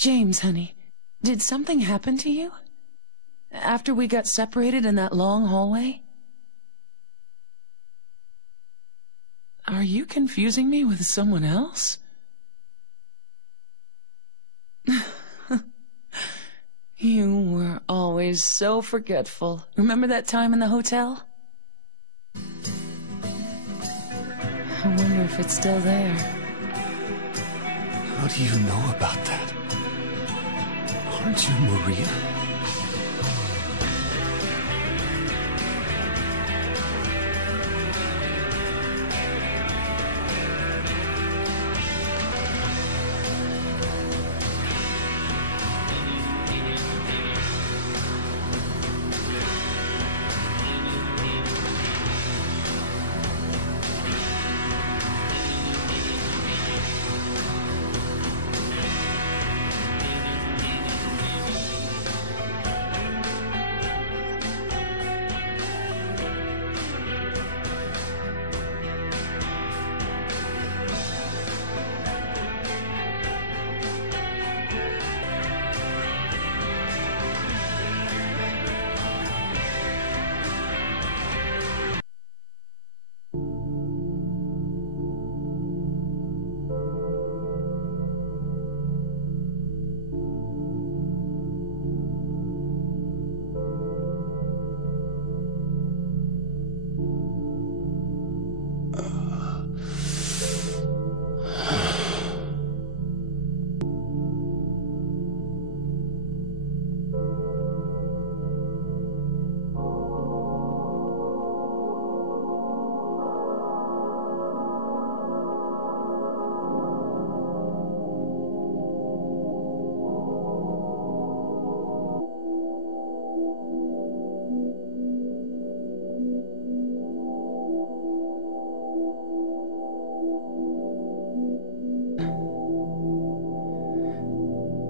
James, honey, did something happen to you? After we got separated in that long hallway? Are you confusing me with someone else? You were always so forgetful. Remember that time in the hotel? I wonder if it's still there. How do you know about that? Aren't you Maria?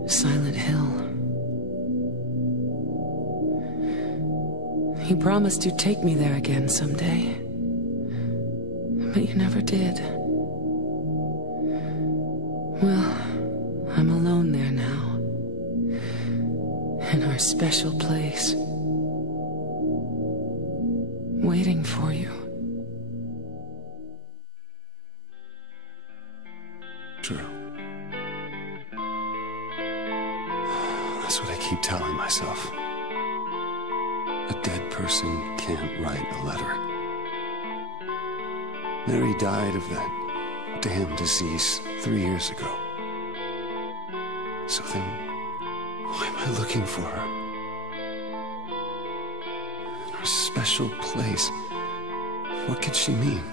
Silent Hill. You promised you'd take me there again someday. But you never did. Well, I'm alone there now. In our special place. Waiting for you. True. That's what I keep telling myself. A dead person can't write a letter. Mary died of that damn disease 3 years ago. So then, why am I looking for her? In her special place. What could she mean?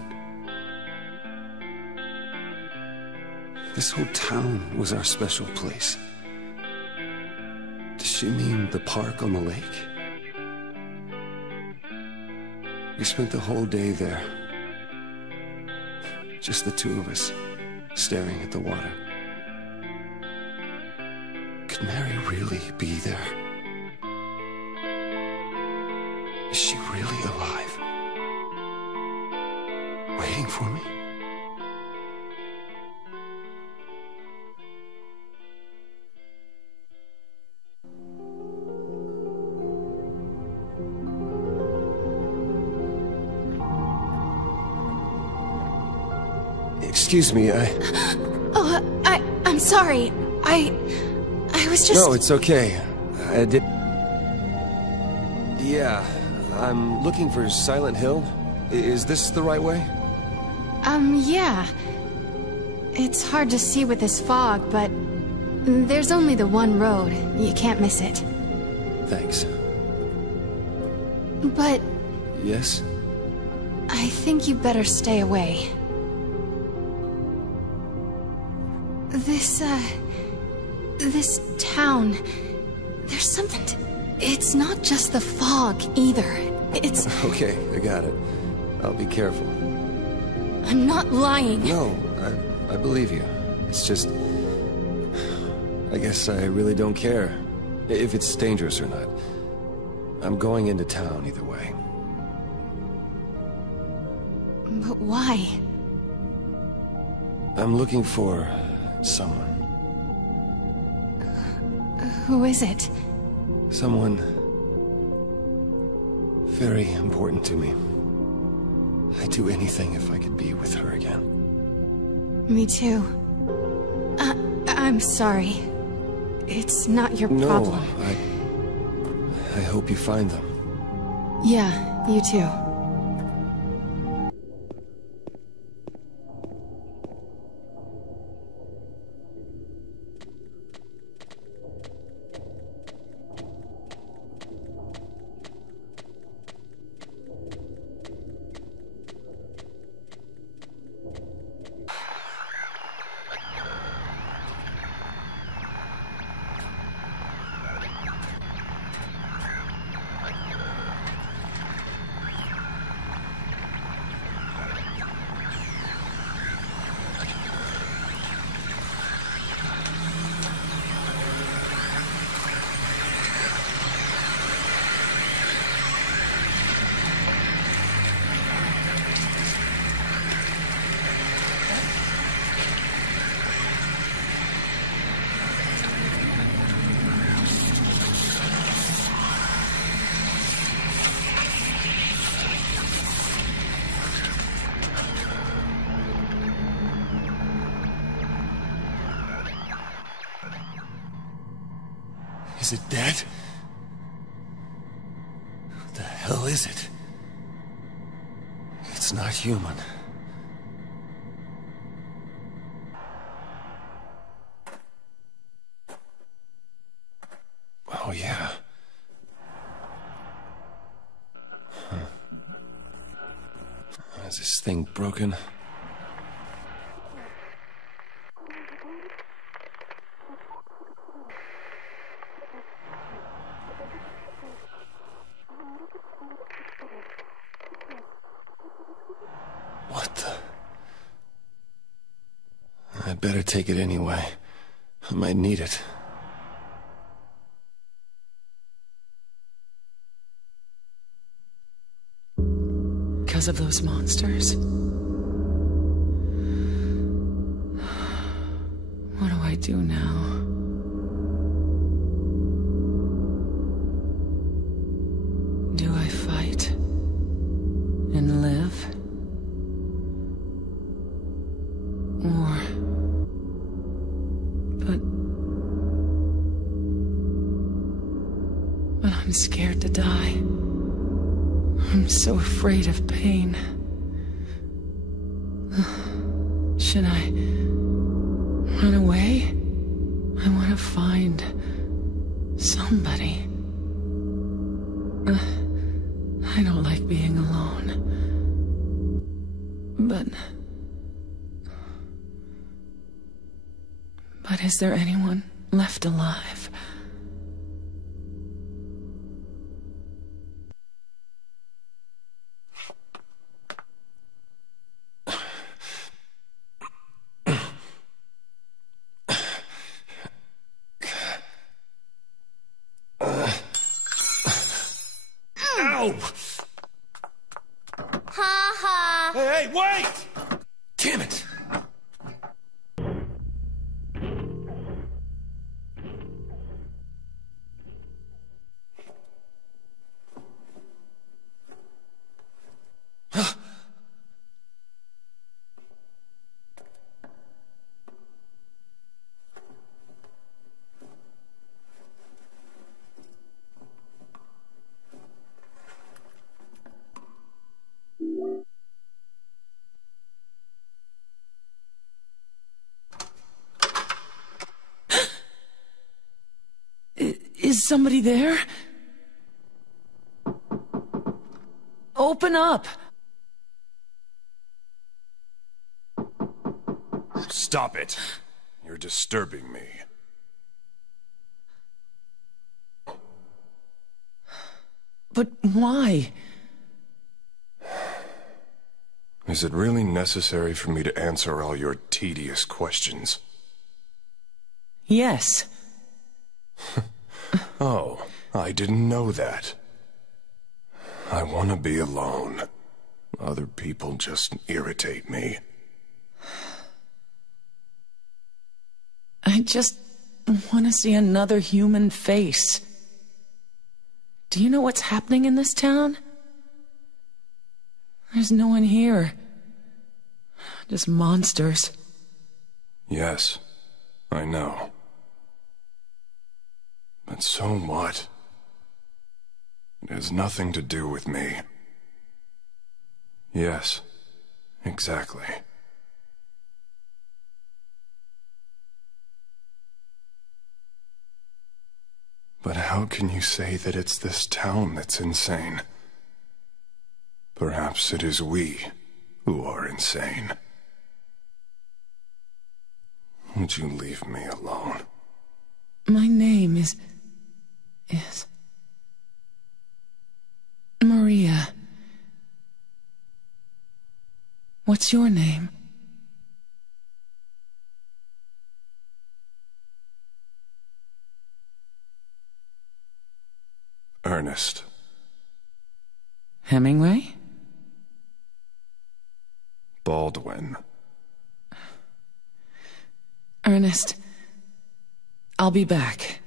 This whole town was our special place. Does she mean the park on the lake? We spent the whole day there. Just the two of us, staring at the water. Could Mary really be there? Is she really alive? Waiting for me? Excuse me, I'm sorry. I was just... No, it's okay. I did... Yeah, I'm looking for Silent Hill. Is this the right way? Yeah. It's hard to see with this fog, but there's only the one road. You can't miss it. Thanks. But Yes? I think you better stay away. This town, there's something it's not just the fog, either. It's... Okay, I got it. I'll be careful. I'm not lying. No, I believe you. It's just... I guess I really don't care if it's dangerous or not. I'm going into town either way. But why? I'm looking for someone. Who is it? Someone very important to me. I'd do anything if I could be with her again. Me too. I'm sorry. It's not your problem. No, I hope you find them. Yeah, you too. Is it dead? What the hell is it? It's not human. Oh, yeah. Is this thing broken? What the? I'd better take it anyway. I might need it. Because of those monsters. What do I do now? Do I fight and live? Or... But I'm scared to die. I'm so afraid of pain. Should I run away? I want to find somebody. I don't like being alone. But is there anyone left alive? Ow! Ha ha! Hey, wait! Damn it! Is somebody there? Open up! Stop it. You're disturbing me. But why? Is it really necessary for me to answer all your tedious questions? Yes. Oh, I didn't know that. I want to be alone. Other people just irritate me. I just want to see another human face. Do you know what's happening in this town? There's no one here. Just monsters. Yes, I know. But so what? It has nothing to do with me. Yes, exactly. But how can you say that it's this town that's insane? Perhaps it is we who are insane. Would you leave me alone? My name is Maria. What's your name? Ernest. Hemingway? Baldwin. Ernest, I'll be back.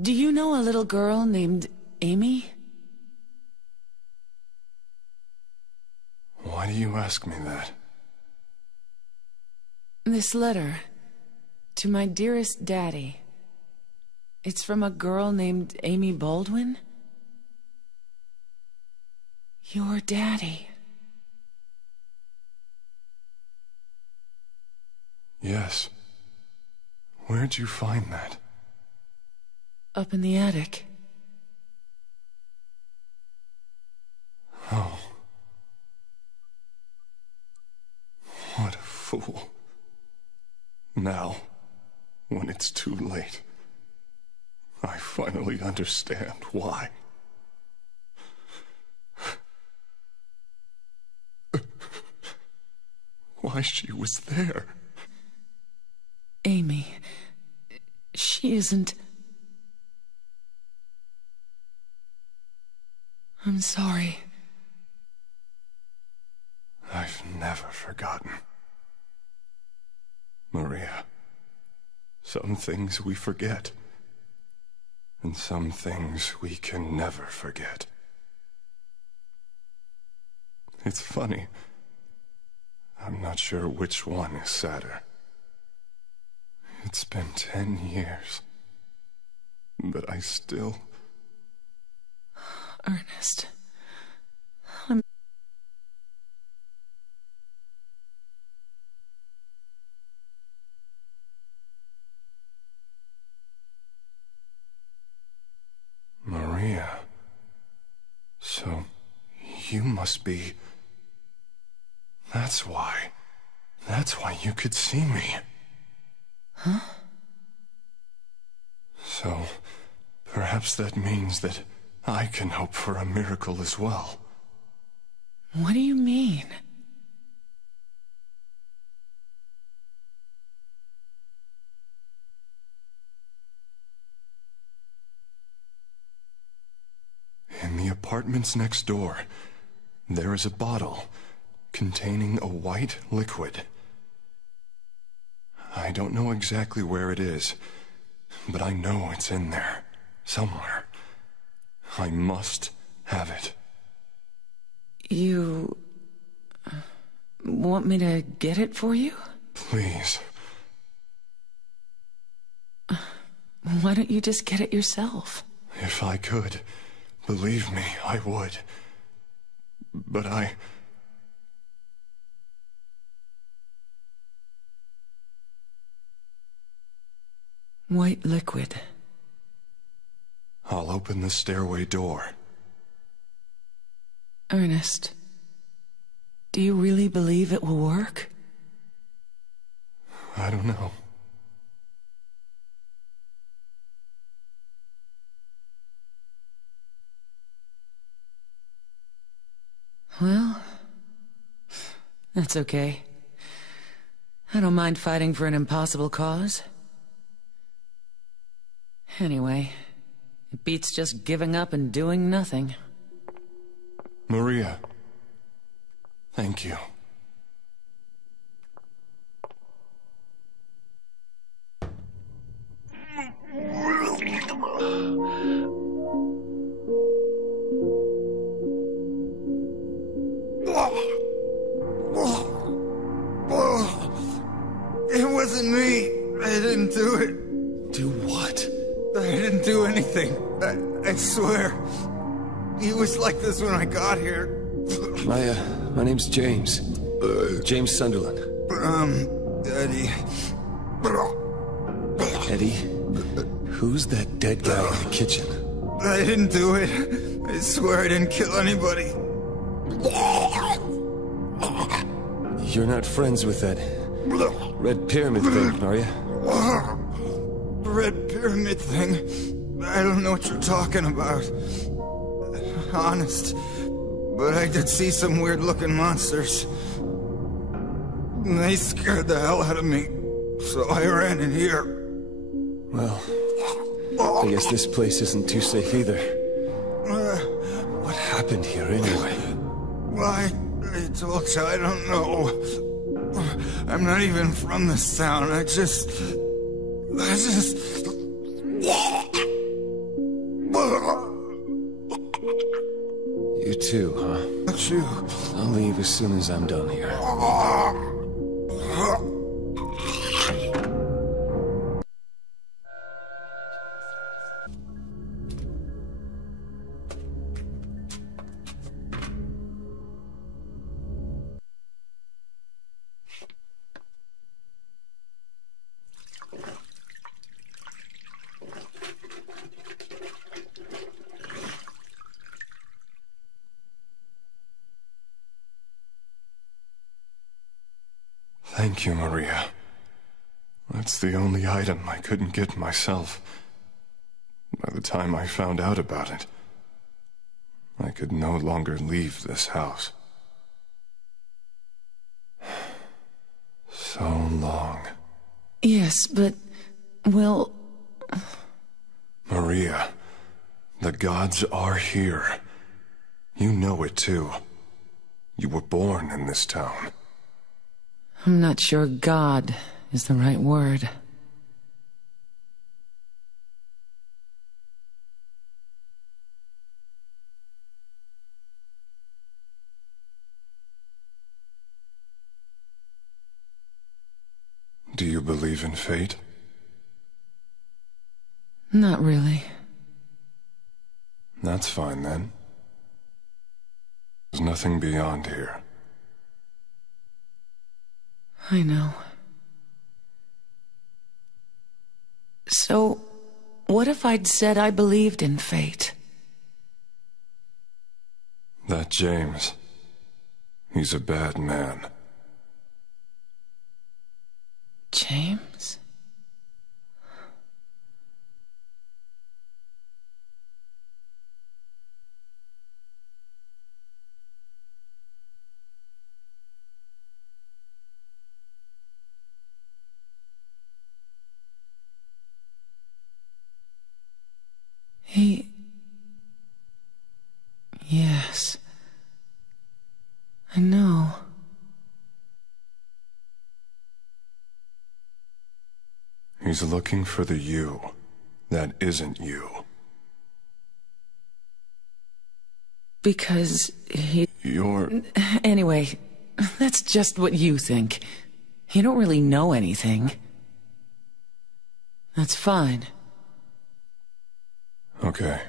Do you know a little girl named Amy? Why do you ask me that? This letter to my dearest daddy. It's from a girl named Amy Baldwin. Your daddy. Yes. Where'd you find that? Up in the attic. Oh. What a fool. Now, when it's too late, I finally understand why. Why she was there. Amy. She isn't... I'm sorry. I've never forgotten. Maria, some things we forget, and some things we can never forget. It's funny. I'm not sure which one is sadder. It's been 10 years, but I still... Ernest. Maria. So, you must be... That's why you could see me. Huh? So, perhaps that means that I can hope for a miracle as well. What do you mean? In the apartments next door, there is a bottle containing a white liquid. I don't know exactly where it is, but I know it's in there, somewhere. I must have it. You... want me to get it for you? Please. Why don't you just get it yourself? If I could, believe me, I would. But White liquid. I'll open the stairway door. Ernest, do you really believe it will work? I don't know. Well, that's okay. I don't mind fighting for an impossible cause. Anyway, it beats just giving up and doing nothing. Maria. Thank you. It wasn't me. I didn't do it. Do what? I didn't do anything. I swear. He was like this when I got here. My name's James. James Sunderland. Eddie. Eddie? Who's that dead guy in the kitchen? I didn't do it. I swear I didn't kill anybody. You're not friends with that red pyramid thing, are you? Red pyramid thing? I don't know what you're talking about. Honest. But I did see some weird-looking monsters. They scared the hell out of me. So I ran in here. Well, I guess this place isn't too safe either. What happened here anyway? Why, I told you I don't know. I'm not even from this town. I just... You too, huh? Not you. I'll leave as soon as I'm done here. Thank you, Maria. That's the only item I couldn't get myself. By the time I found out about it, I could no longer leave this house. So long. Yes, but... well... Maria, the gods are here. You know it too. You were born in this town. I'm not sure God is the right word. Do you believe in fate? Not really. That's fine then. There's nothing beyond here. I know. So, what if I'd said I believed in fate? That James, he's a bad man. James? Yes. I know. He's looking for the you that isn't you. Because You're... Anyway, that's just what you think. You don't really know anything. That's fine. Okay.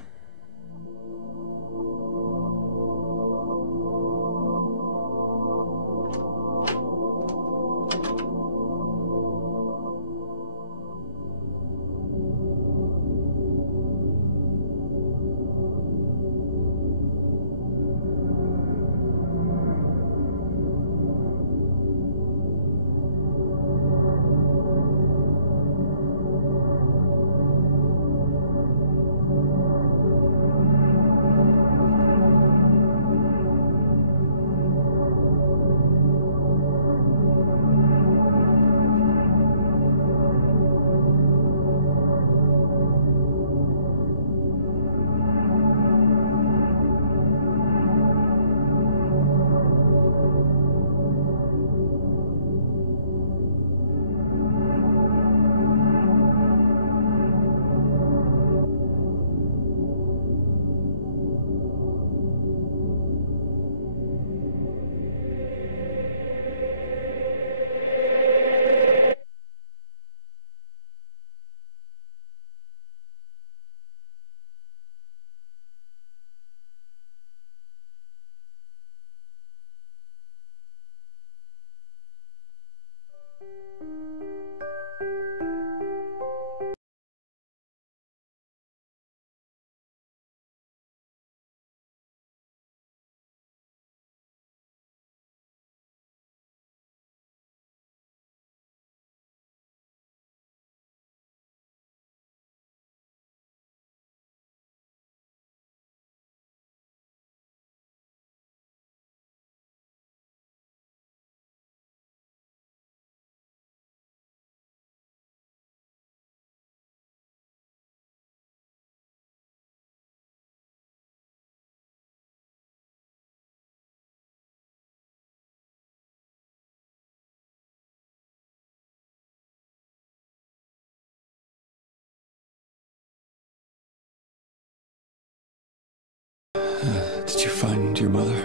Did you find your mother?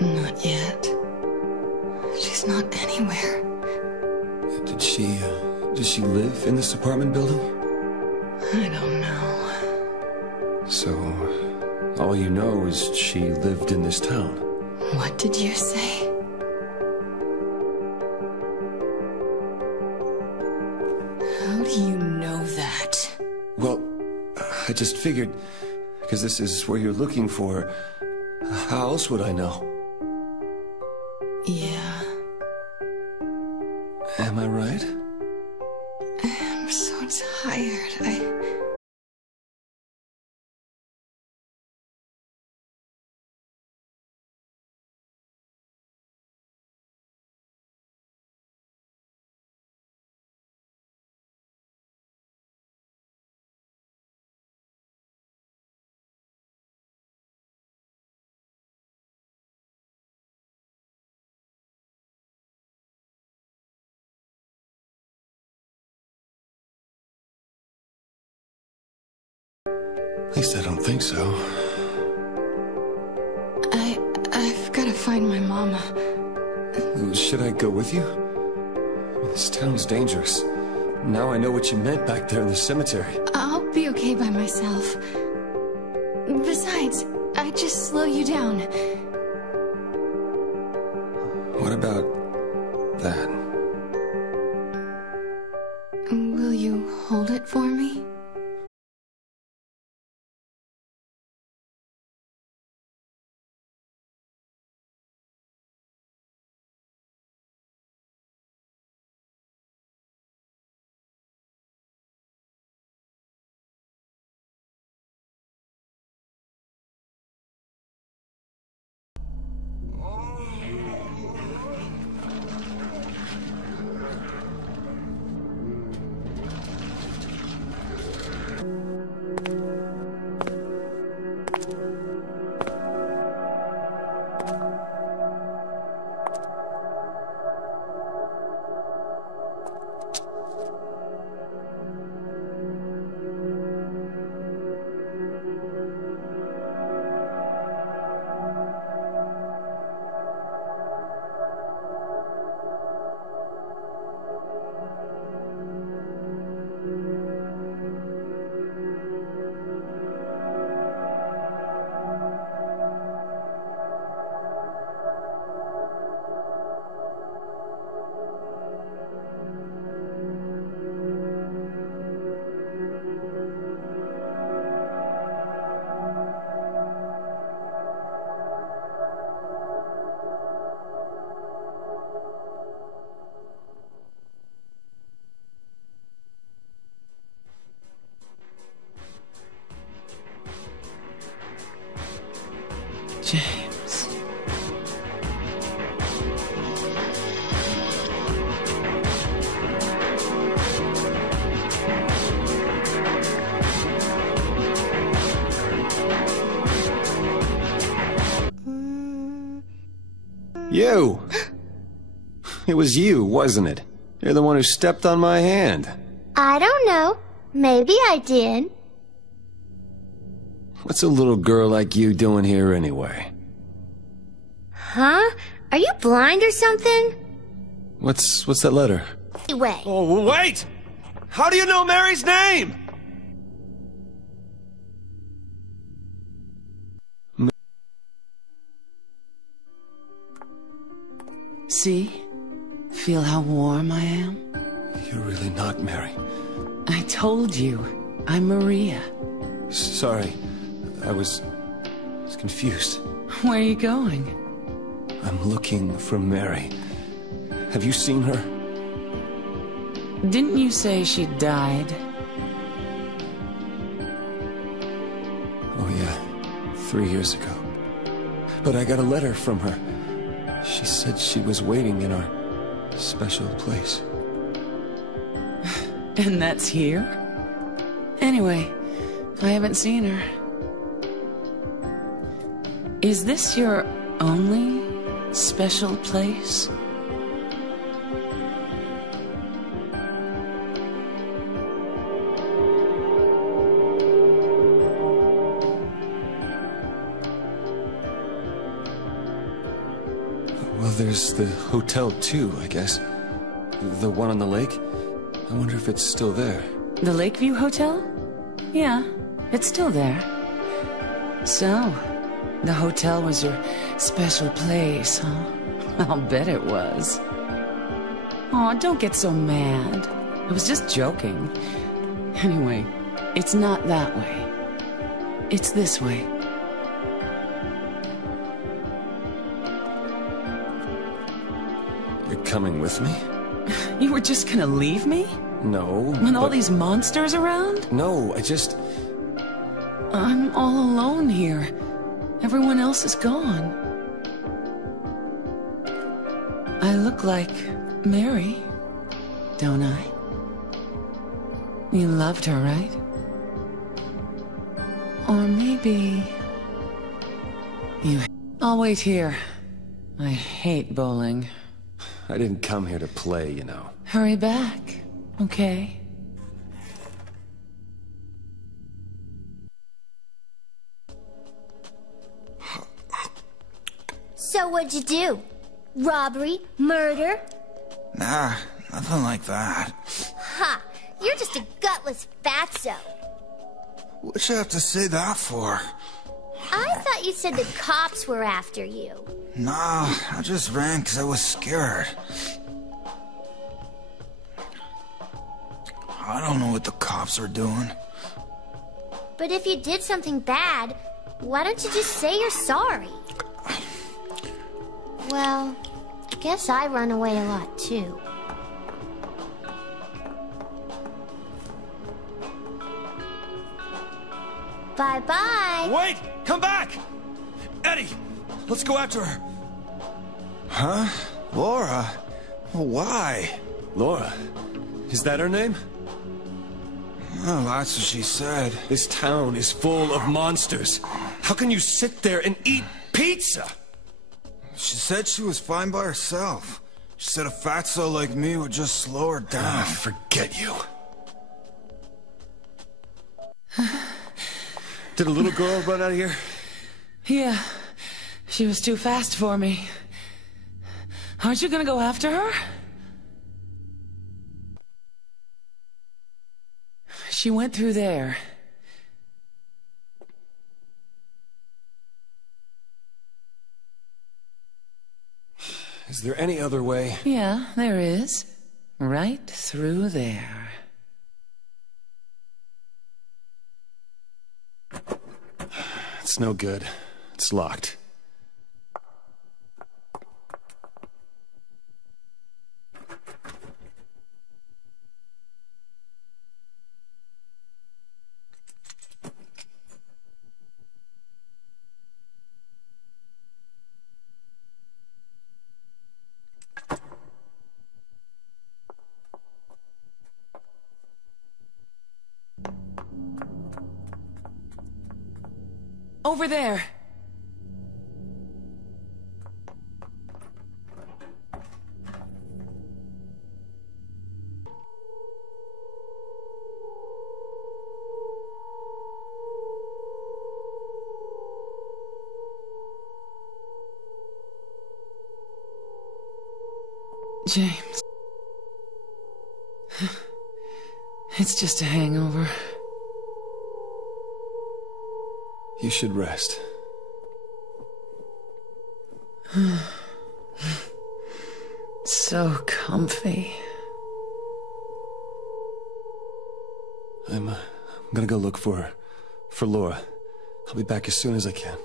Not yet. She's not anywhere. Did she live in this apartment building? I don't know. So, all you know is she lived in this town. What did you say? How do you know that? Well, I just figured, because this is where you're looking for, how else would I know? Yeah. Am I right? I'm so tired. At least I don't think so. I've got to find my mama. Should I go with you? I mean, this town's dangerous. Now I know what you meant back there in the cemetery. I'll be okay by myself. Besides, I'd just slow you down. What about that? Will you hold it for me? James. You! It was you, wasn't it? You're the one who stepped on my hand. I don't know. Maybe I did. What's a little girl like you doing here anyway? Huh? Are you blind or something? What's that letter? Anyway. Oh, wait! How do you know Mary's name? See? Feel how warm I am? You're really not Mary. I told you. I'm Maria. Sorry. I was confused. Where are you going? I'm looking for Mary. Have you seen her? Didn't you say she died? Oh, yeah. 3 years ago. But I got a letter from her. She said she was waiting in our special place. And that's here? Anyway, I haven't seen her. Is this your only special place? Well, there's the hotel too, I guess. The one on the lake? I wonder if it's still there. The Lakeview Hotel? Yeah, it's still there. So, the hotel was your special place, huh? I'll bet it was. Aw, don't get so mad. I was just joking. Anyway, it's not that way. It's this way. You're coming with me? You were just gonna leave me? No. When all these monsters around? No, I'm all alone here. Everyone else is gone. I look like Mary, don't I? You loved her, right? Or maybe... I'll wait here. I hate bowling. I didn't come here to play, you know. Hurry back, okay? So what'd you do? Robbery? Murder? Nah, nothing like that. Ha! You're just a gutless fatso. What'd you have to say that for? I thought you said the cops were after you. Nah, I just ran because I was scared. I don't know what the cops are doing. But if you did something bad, why don't you just say you're sorry? Well, guess I run away a lot too. Bye-bye. Wait! Come back! Eddie! Let's go after her! Huh? Laura? Why? Laura? Is that her name? Well, that's what she said. This town is full of monsters. How can you sit there and eat pizza? She said she was fine by herself. She said a fatso like me would just slow her down. Forget you. Did a little girl run out of here? Yeah, she was too fast for me. Aren't you gonna go after her? She went through there. Is there any other way? Yeah, there is. Right through there. It's no good. It's locked. Over there. James. It's just a hangover. You should rest. So comfy. I'm gonna go look for her. For Laura. I'll be back as soon as I can.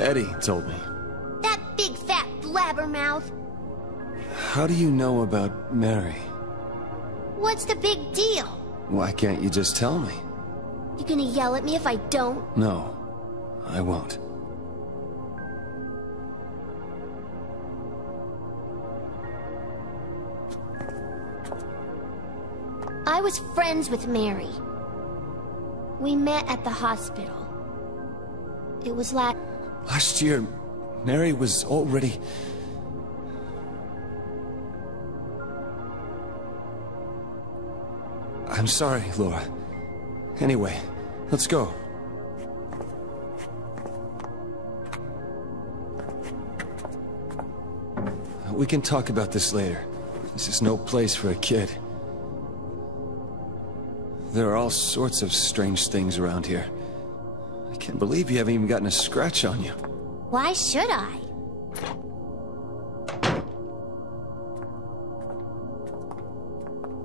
Eddie told me. That big fat blabbermouth. How do you know about Mary? What's the big deal? Why can't you just tell me? You gonna yell at me if I don't? No, I won't. I was friends with Mary. We met at the hospital. It was Last year, Mary was already... I'm sorry, Laura. Anyway, let's go. We can talk about this later. This is no place for a kid. There are all sorts of strange things around here. I can't believe you haven't even gotten a scratch on you. Why should I?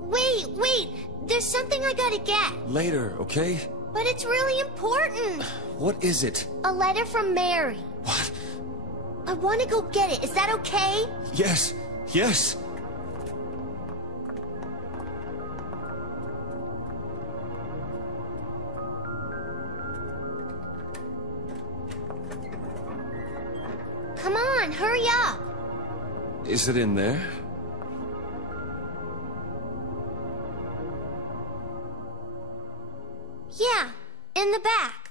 Wait! There's something I gotta get. Later, okay? But it's really important. What is it? A letter from Mary. What? I want to go get it. Is that okay? Yes, yes. Come on, hurry up. Is it in there? Yeah, in the back.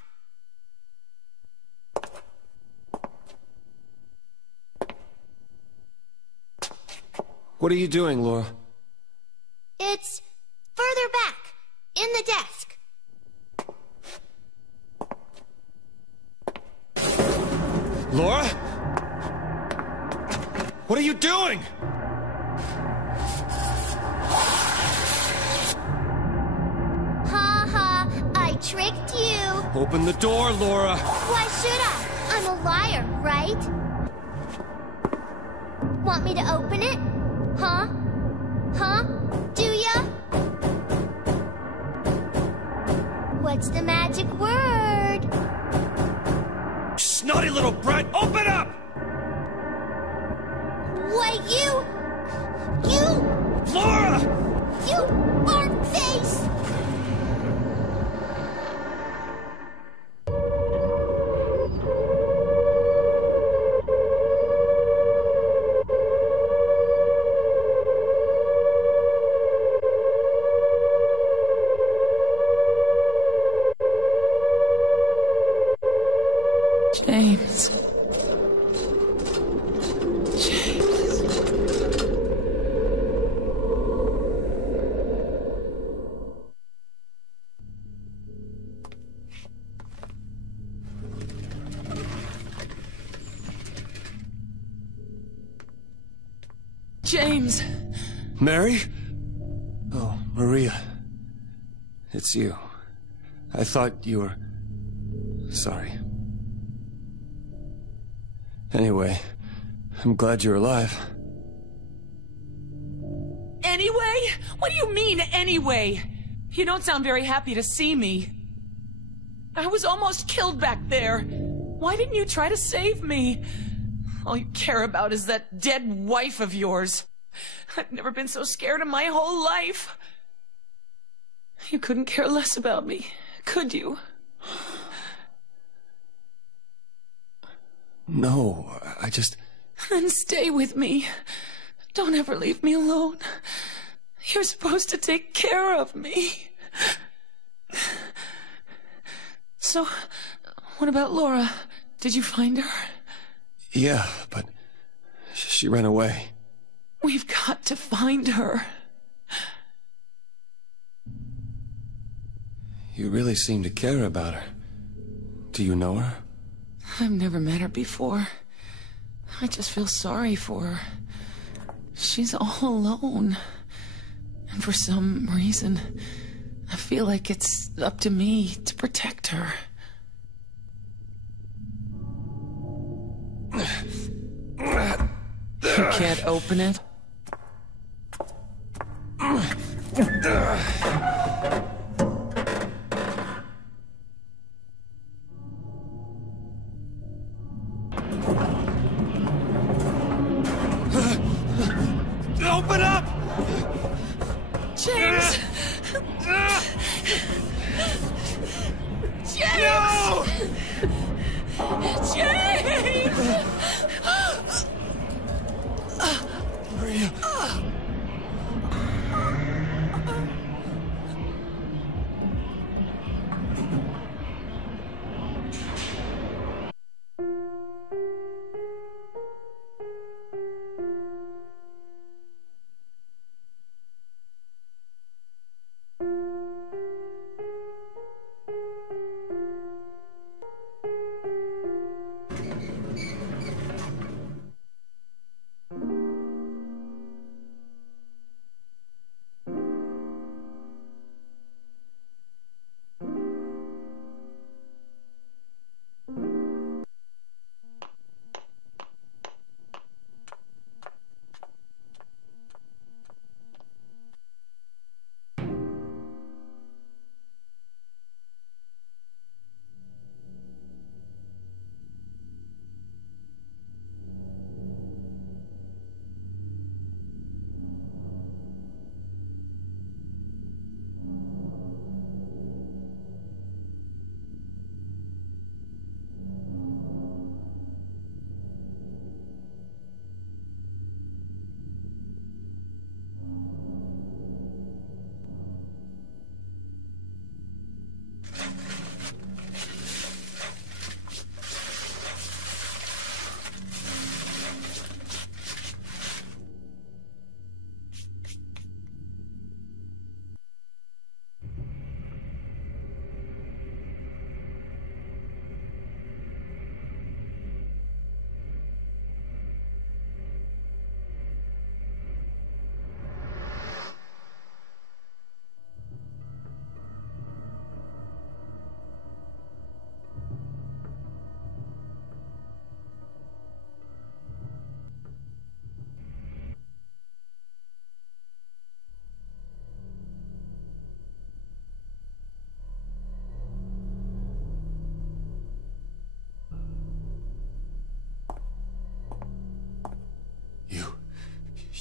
What are you doing, Laura? It's further back, in the desk. Laura? What are you doing? Ha ha, I tricked you. Open the door, Laura. Why should I? I'm a liar, right? Want me to open it? Huh? Huh? Do ya? What's the magic word? Snotty little brat, open up! Why, you... Laura! You fart face! James. James! Mary? Oh, Maria. It's you. I thought you were... Sorry. Anyway, I'm glad you're alive. Anyway? What do you mean, anyway? You don't sound very happy to see me. I was almost killed back there. Why didn't you try to save me? All you care about is that dead wife of yours. I've never been so scared in my whole life. You couldn't care less about me, could you? No, I just... Then stay with me. Don't ever leave me alone. You're supposed to take care of me. So, what about Laura? Did you find her? Yeah, but she ran away. We've got to find her. You really seem to care about her. Do you know her? I've never met her before. I just feel sorry for her. She's all alone. And for some reason, I feel like it's up to me to protect her. You can't open it?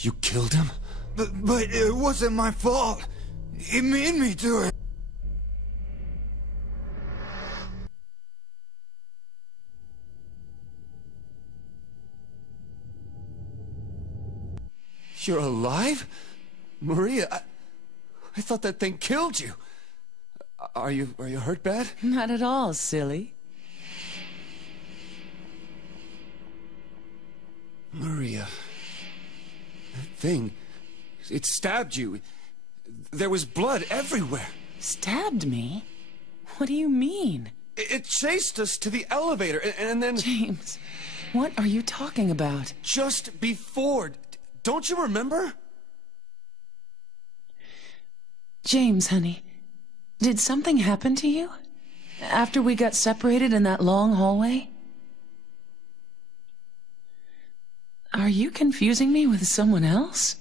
You killed him? But it wasn't my fault. He made me do it. You're alive? Maria, I thought that thing killed you. Are you hurt bad? Not at all, silly. Maria, that thing, it stabbed you. There was blood everywhere. Stabbed me? What do you mean? It chased us to the elevator, and then... James, what are you talking about? Just before. Don't you remember? James, honey, did something happen to you? After we got separated in that long hallway? Are you confusing me with someone else?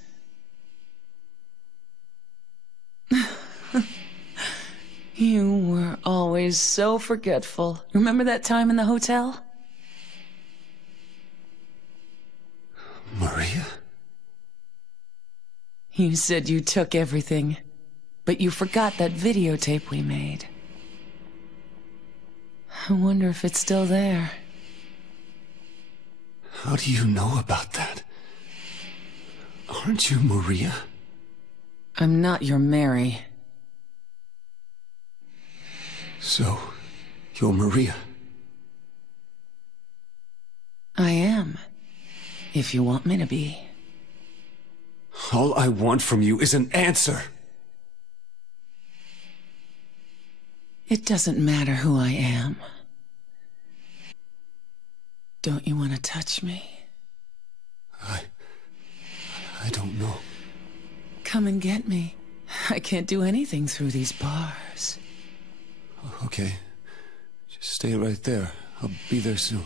You were always so forgetful. Remember that time in the hotel? Maria? You said you took everything, but you forgot that videotape we made. I wonder if it's still there. How do you know about that? Aren't you Maria? I'm not your Mary. So, you're Maria. I am, if you want me to be. All I want from you is an answer. It doesn't matter who I am. Don't you want to touch me? I don't know. Come and get me. I can't do anything through these bars. Okay. Just stay right there. I'll be there soon.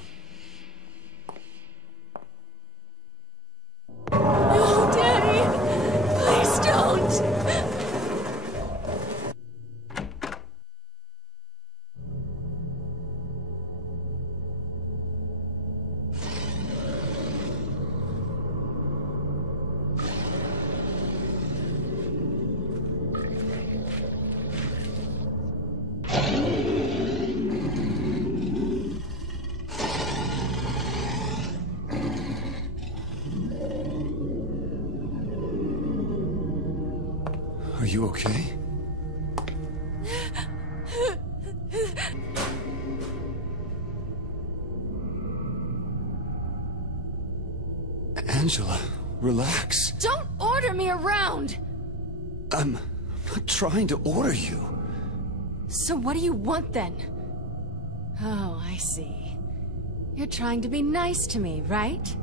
No, Daddy! Please don't! Are you okay? Angela, relax. Don't order me around! I'm not trying to order you. So what do you want then? Oh, I see. You're trying to be nice to me, right?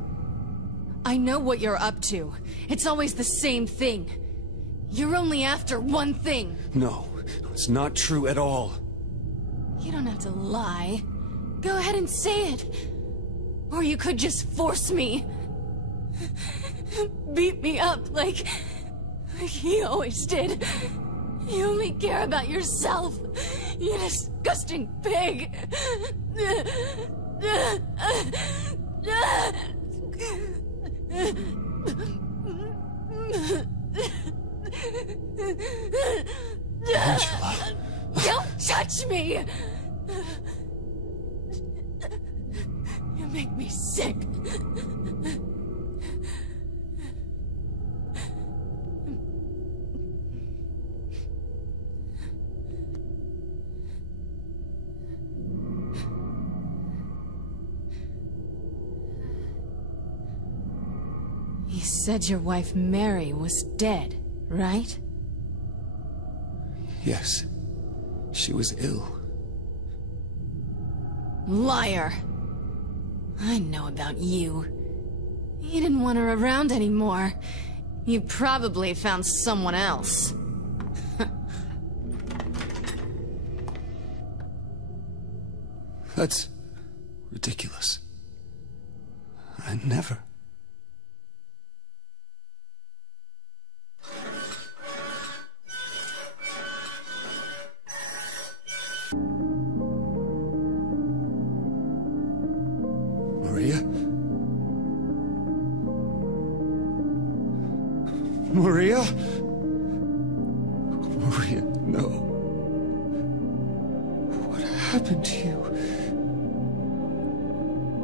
I know what you're up to. It's always the same thing. You're only after one thing. No, it's not true at all. You don't have to lie. Go ahead and say it. Or you could just force me. Beat me up like he always did. You only care about yourself, you disgusting pig. Angela. Don't touch me! You make me sick. You said your wife Mary was dead, right? Yes. She was ill. Liar! I know about you. You didn't want her around anymore. You probably found someone else. That's ridiculous. I never. Maria?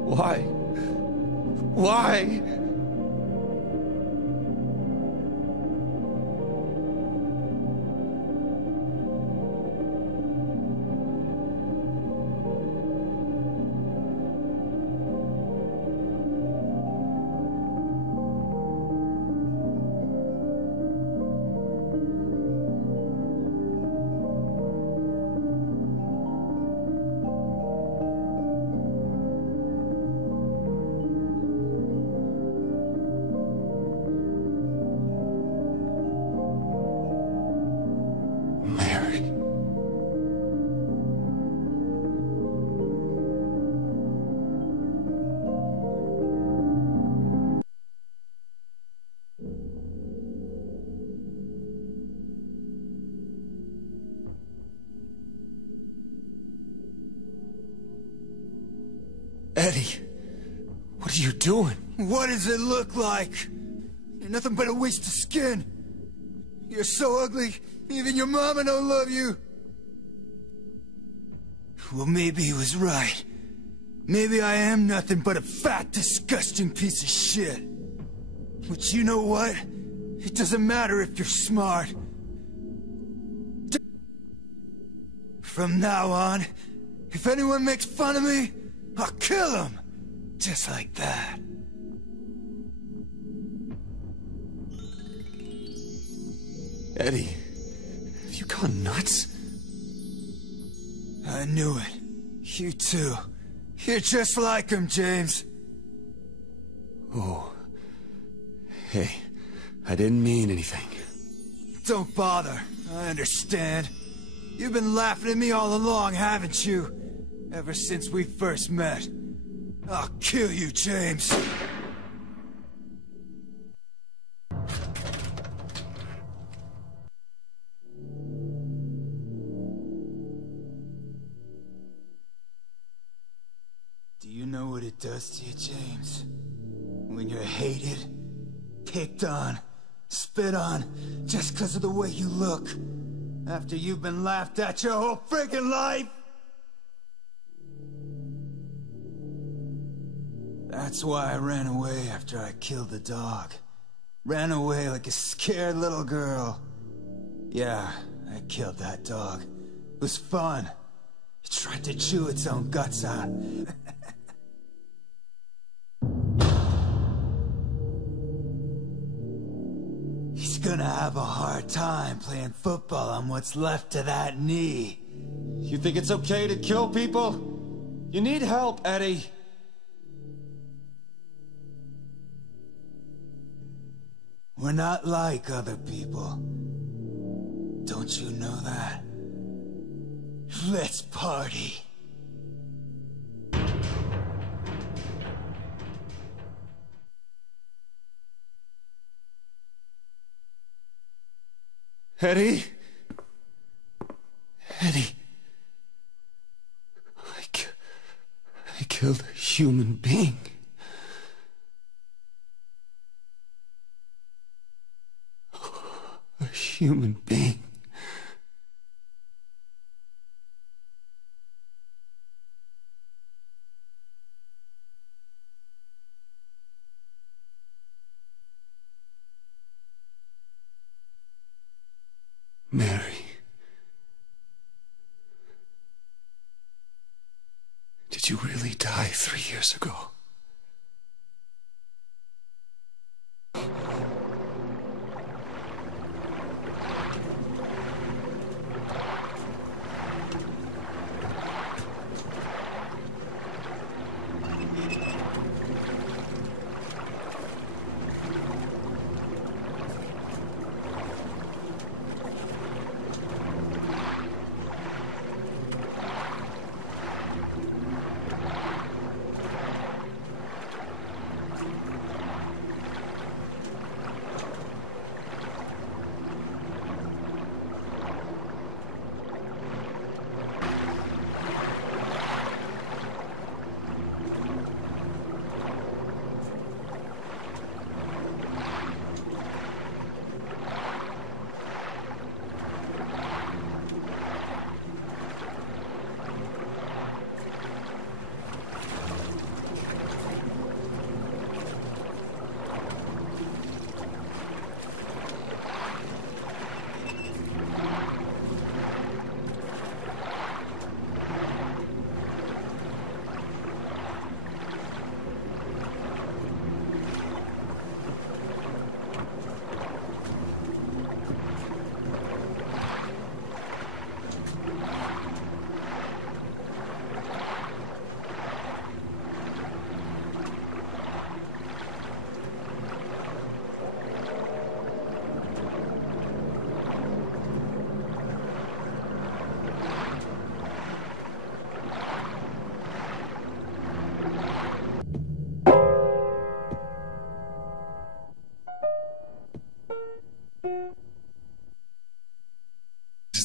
Why? Why? Eddie, what are you doing? What does it look like? You're nothing but a waste of skin. You're so ugly, even your mama don't love you. Well, maybe he was right. Maybe I am nothing but a fat, disgusting piece of shit. But you know what? It doesn't matter if you're smart. From now on, if anyone makes fun of me, I'll kill him! Just like that. Eddie, have you gone nuts? I knew it. You too. You're just like him, James. Oh. Hey, I didn't mean anything. Don't bother. I understand. You've been laughing at me all along, haven't you? Ever since we first met. I'll kill you, James. Do you know what it does to you, James? When you're hated, picked on, spit on, just 'cause of the way you look. After you've been laughed at your whole friggin' life! That's why I ran away after I killed the dog. Ran away like a scared little girl. Yeah, I killed that dog. It was fun. It tried to chew its own guts out. He's gonna have a hard time playing football on what's left of that knee. You think it's okay to kill people? You need help, Eddie. We're not like other people. Don't you know that? Let's party. Eddie? Eddie. I killed a human being. A human being. Mary. Did you really die 3 years ago?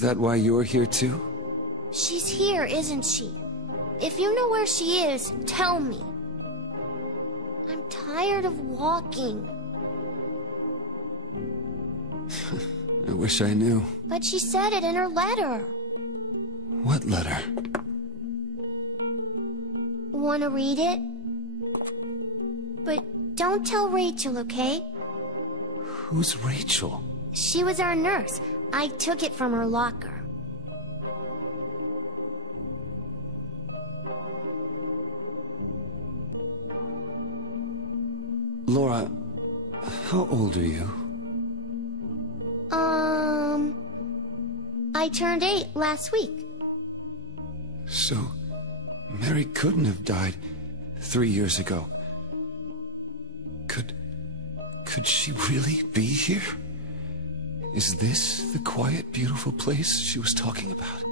that why you're here too? She's here, isn't she? If you know where she is, tell me. I'm tired of walking. I wish I knew. But she said it in her letter. What letter? Wanna read it? But don't tell Rachel, okay? Who's Rachel? She was our nurse. I took it from her locker. Laura, how old are you? I turned 8 last week. So, Mary couldn't have died 3 years ago. Could she really be here? Is this the quiet, beautiful place she was talking about?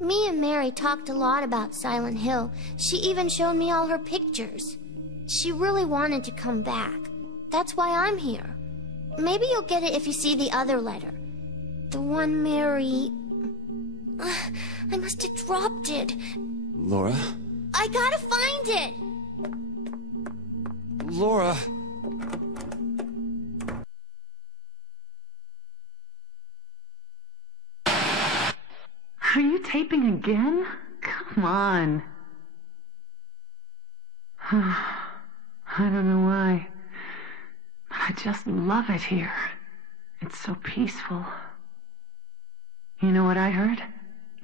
Me and Mary talked a lot about Silent Hill. She even showed me all her pictures. She really wanted to come back. That's why I'm here. Maybe you'll get it if you see the other letter. The one Mary... I must have dropped it. Laura? I gotta find it! Laura! Are you taping again? Come on. I don't know why. I just love it here. It's so peaceful. You know what I heard?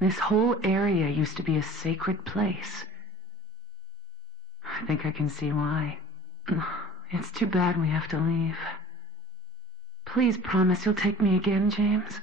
This whole area used to be a sacred place. I think I can see why. It's too bad we have to leave. Please promise you'll take me again, James.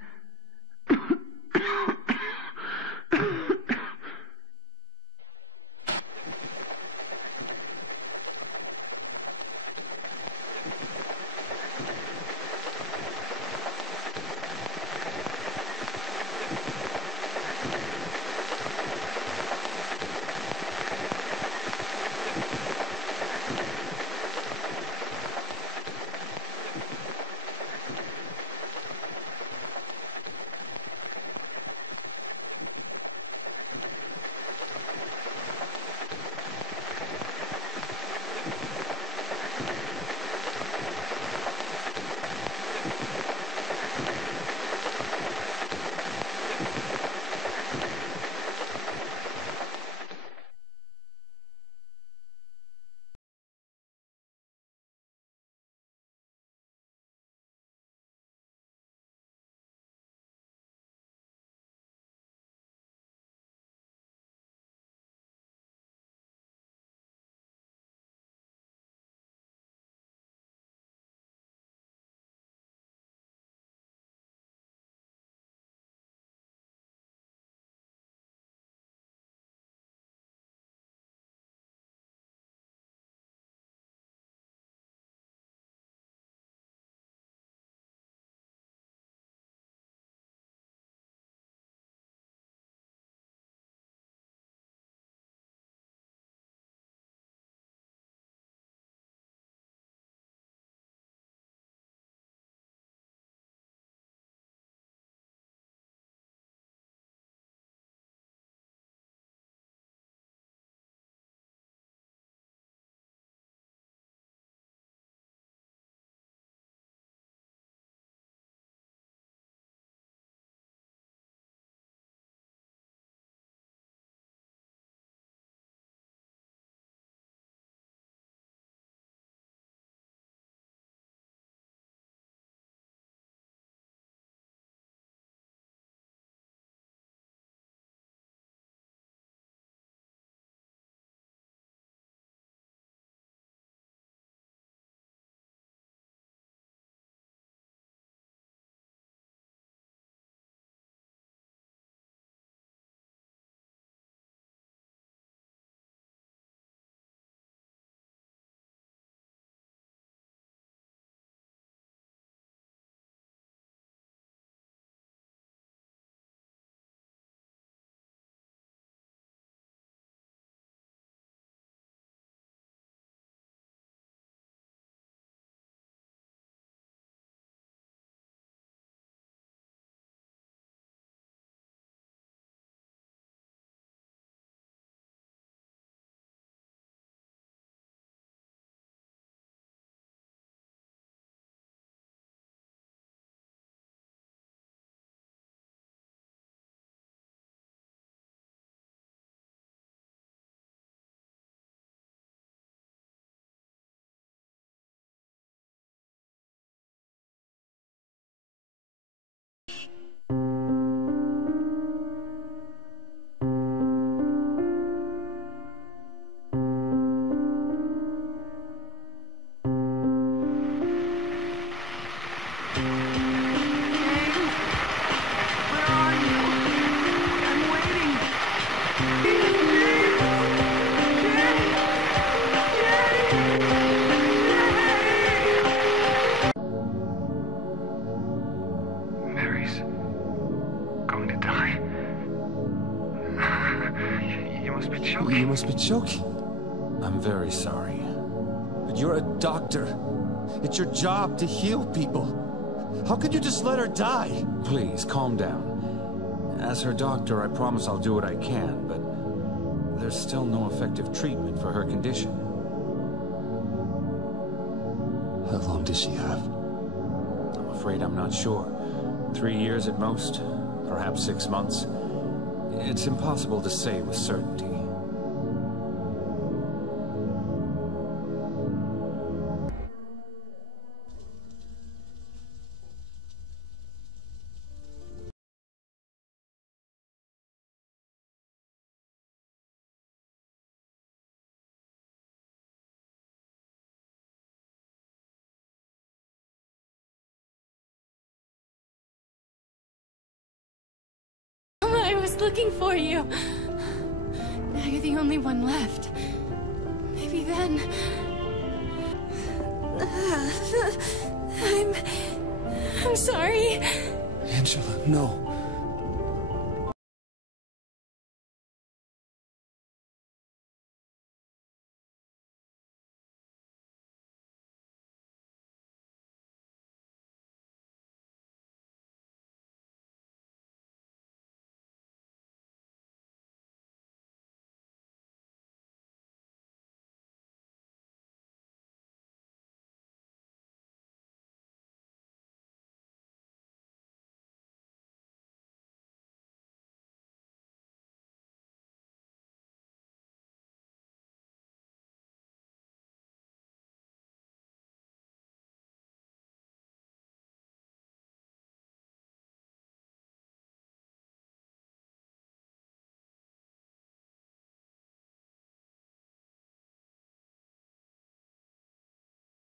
You must be choking. I'm very sorry. But you're a doctor. It's your job to heal people. How could you just let her die? Please, calm down. As her doctor, I promise I'll do what I can, but there's still no effective treatment for her condition. How long does she have? I'm afraid I'm not sure. 3 years at most, perhaps 6 months. It's impossible to say with certainty. I was looking for you. Now you're the only one left. Maybe then... I'm sorry. Angela, no.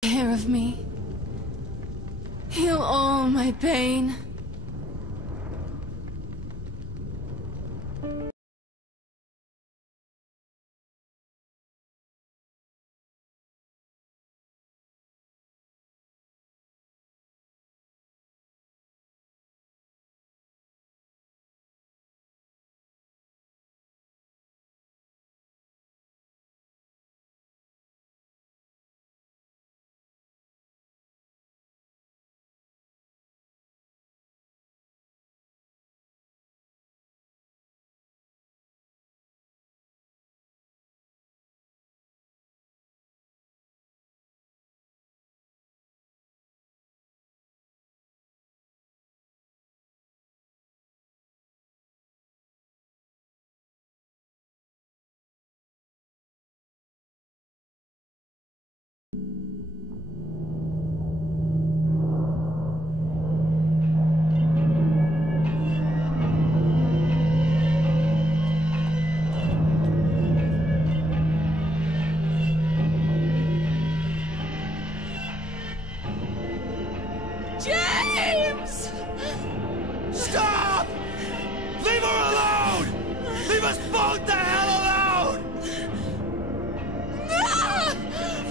Care of me. Heal all my pain. James! Stop! Leave her alone! Leave us both the hell alone!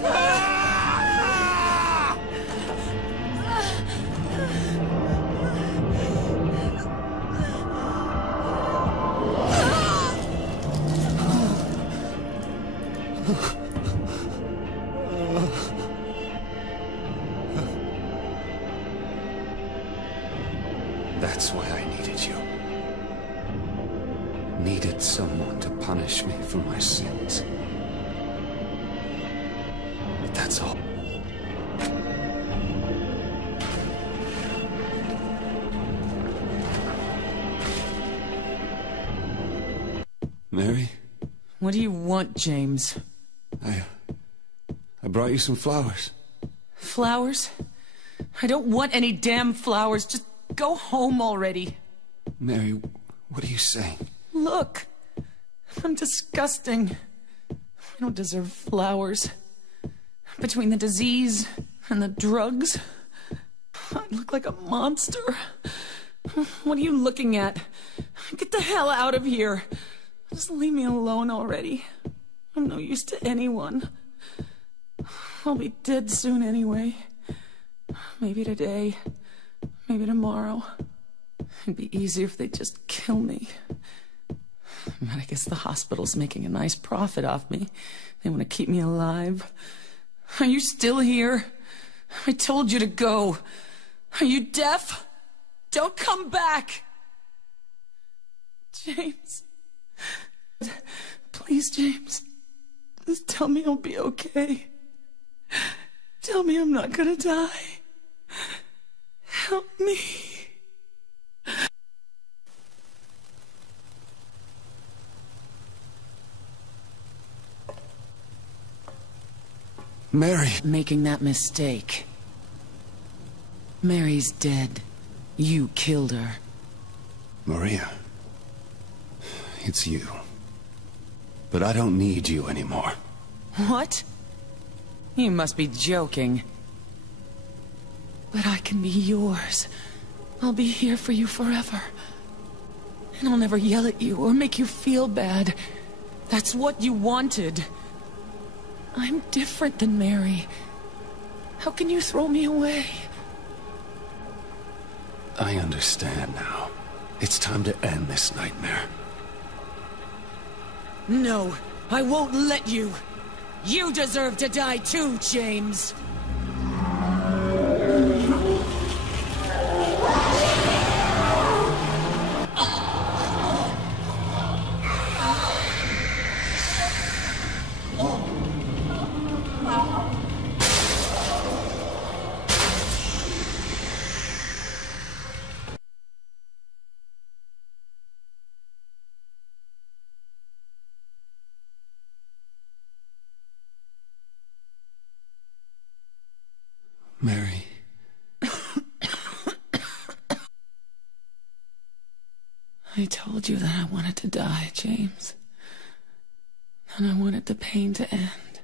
Ah! That's why I needed you. Needed someone to punish me for my sins. But that's all. Mary? What do you want, James? I brought you some flowers. Flowers? I don't want any damn flowers. Just Go home already. Mary, what are you saying? Look. I'm disgusting. I don't deserve flowers. Between the disease and the drugs, I look like a monster. What are you looking at? Get the hell out of here. Just leave me alone already. I'm no use to anyone. I'll be dead soon anyway. Maybe today. Maybe tomorrow. It'd be easier if they'd just kill me. But I guess the hospital's making a nice profit off me. They want to keep me alive. Are you still here? I told you to go. Are you deaf? Don't come back! James. Please, James. Just tell me I'll be okay. Tell me I'm not gonna die. Help me. Mary! Making that mistake. Mary's dead. You killed her. Maria. It's you. But I don't need you anymore. What? You must be joking. But I can be yours. I'll be here for you forever. And I'll never yell at you or make you feel bad. That's what you wanted. I'm different than Mary. How can you throw me away? I understand now. It's time to end this nightmare. No, I won't let you. You deserve to die too, James. Mary. I told you that I wanted to die, James. And I wanted the pain to end.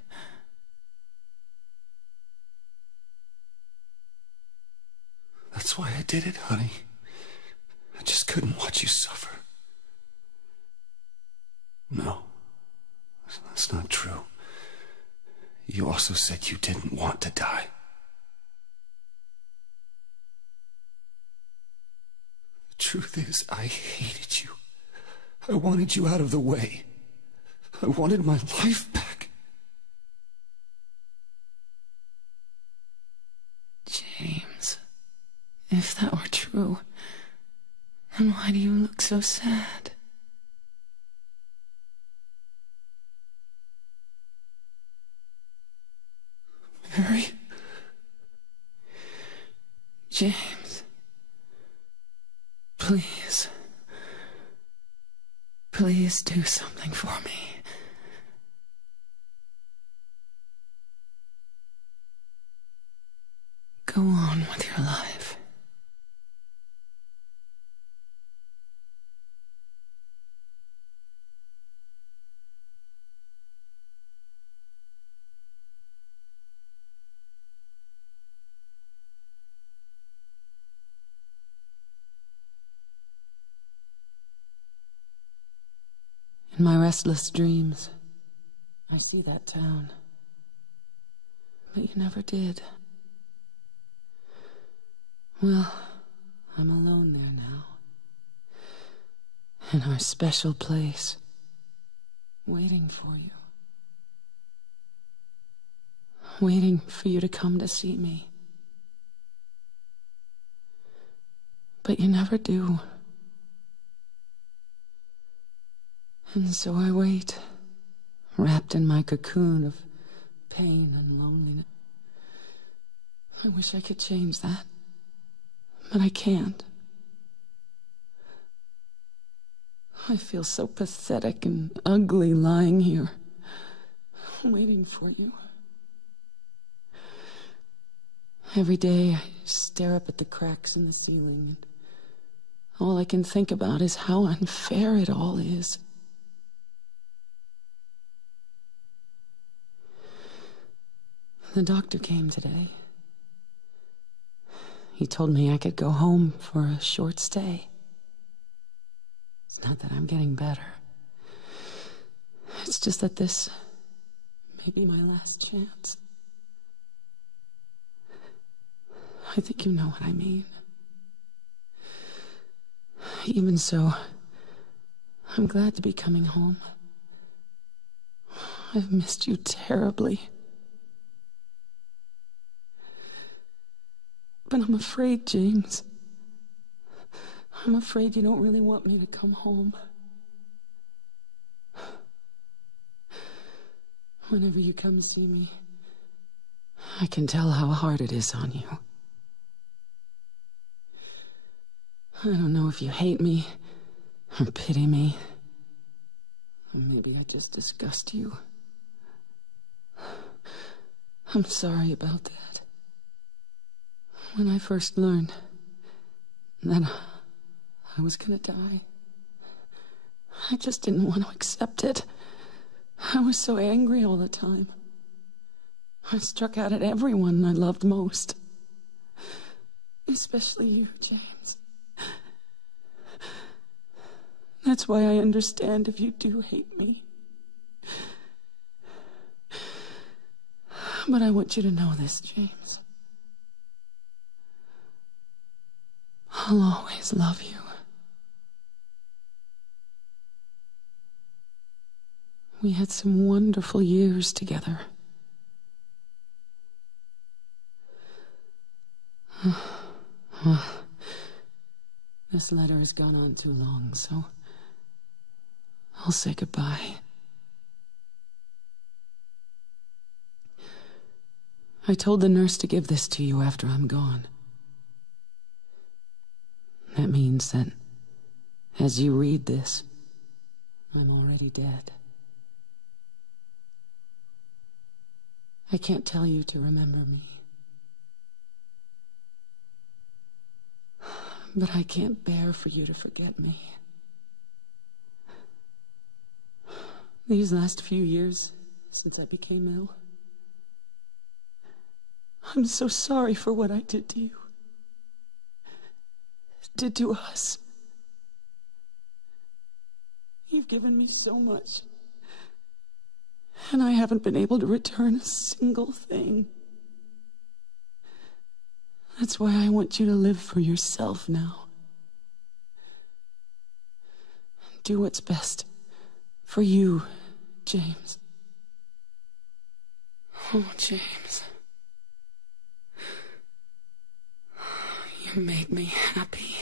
That's why I did it, honey. I just couldn't watch you suffer. No, that's not true. You also said you didn't want to die. The truth is, I hated you. I wanted you out of the way. I wanted my life back. James, if that were true, then why do you look so sad? Mary? James. Please. Please do something for me. Go on with your life. In my restless dreams, I see that town. But you never did. Well, I'm alone there now. In our special place. Waiting for you. Waiting for you to come to see me. But you never do. And so I wait, wrapped in my cocoon of pain and loneliness. I wish I could change that, but I can't. I feel so pathetic and ugly lying here, waiting for you. Every day I stare up at the cracks in the ceiling and All I can think about is how unfair it all is. The doctor came today. He told me I could go home for a short stay. It's not that I'm getting better. It's just that this may be my last chance. I think you know what I mean. Even so, I'm glad to be coming home. I've missed you terribly. But I'm afraid, James. I'm afraid you don't really want me to come home. Whenever you come see me, I can tell how hard it is on you. I don't know if you hate me or pity me. Or maybe I just disgust you. I'm sorry about that. When I first learned that I was gonna die, I just didn't want to accept it. I was so angry all the time. I struck out at everyone I loved most. Especially you, James. That's why I understand if you do hate me. But I want you to know this, James. I'll always love you. We had some wonderful years together. This letter has gone on too long, so I'll say goodbye. I told the nurse to give this to you after I'm gone. That means that as you read this, I'm already dead. I can't tell you to remember me. But I can't bear for you to forget me. These last few years, since I became ill, I'm so sorry for what I did to you. Did to us. You've given me so much, and I haven't been able to return a single thing. That's why I want you to live for yourself now. Do what's best for you, James. Oh, James. You made me happy.